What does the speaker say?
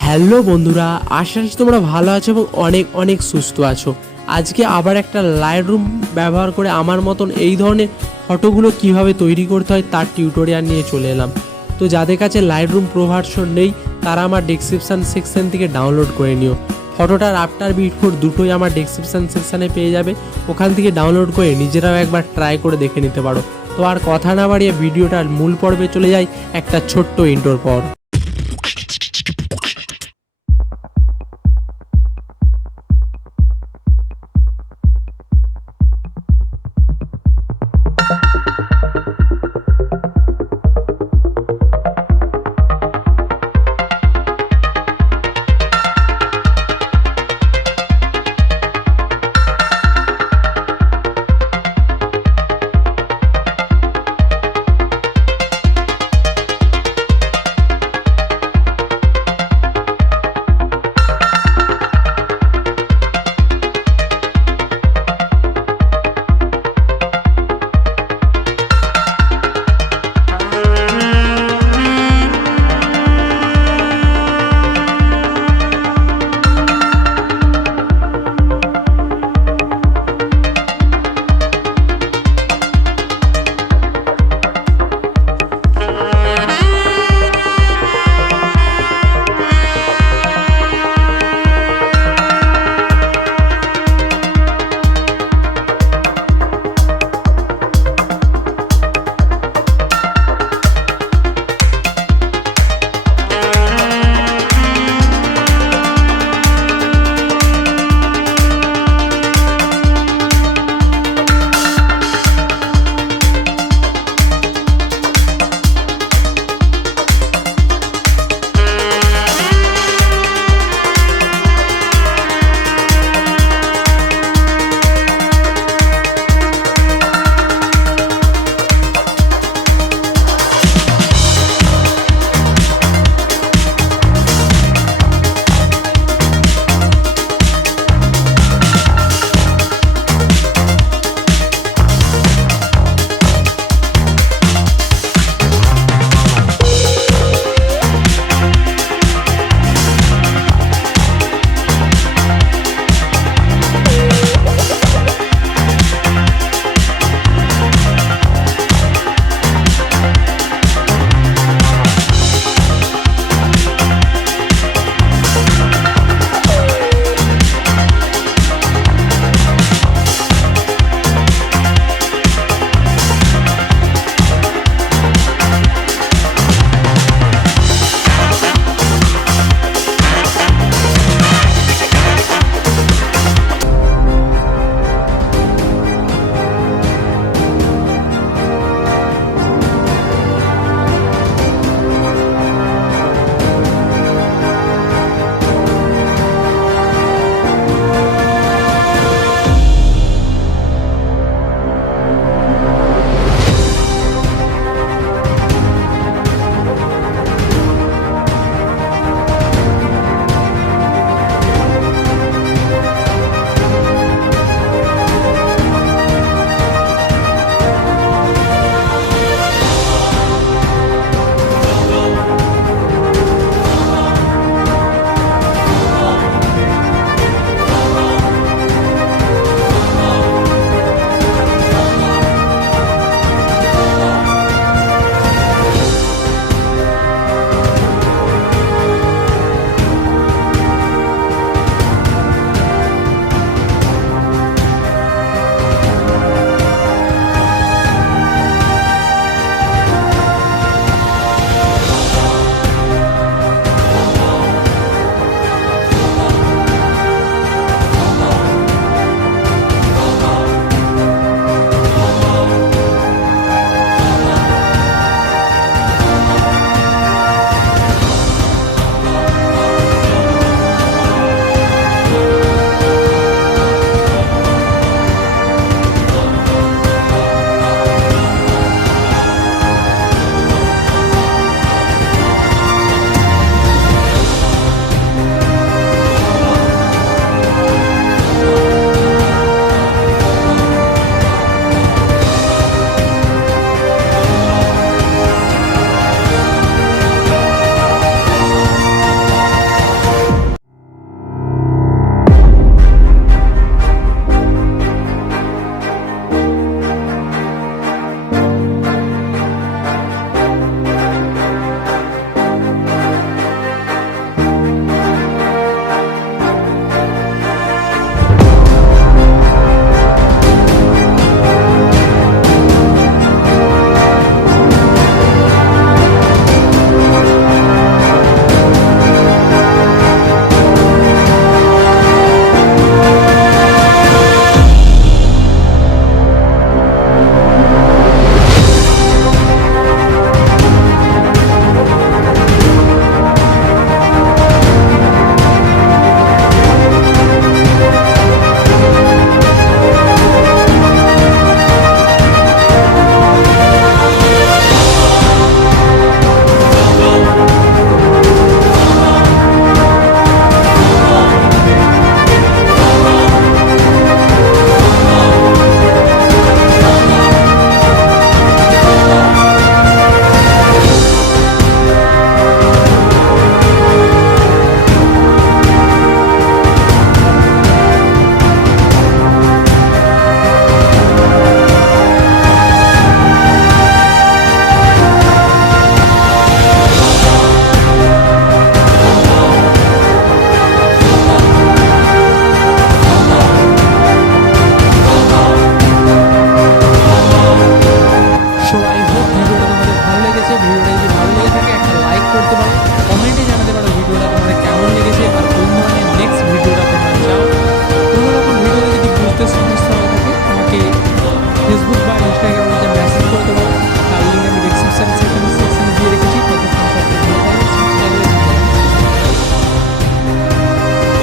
Hello বন্ধুরা, আশা করি তোমরা ভালো আছো এবং অনেক অনেক সুস্থ আছো। আজকে আবার একটা লাইটরুম ব্যবহার করে আমার মতন এই ধরনের ফটোগুলো কিভাবে তৈরি করতে হয় তার টিউটোরিয়াল নিয়ে চলে এলাম। তো যাদের কাছে লাইটরুম প্রো ভার্সন নেই তারা আমার ডেসক্রিপশান সেকশন থেকে ডাউনলোড করে নিও। ফটোটার আফটার বিফোর দুটোই আমার ডেসক্রিপশান সেকশানে পেয়ে যাবে, ওখান থেকে ডাউনলোড করে নিজেরাও একবার ট্রাই করে দেখে নিতে পারো। তো আর কথা না বাড়িয়ে ভিডিওটার মূল পর্বে চলে যাই একটা ছোট্ট ইন্ট্রোর পর।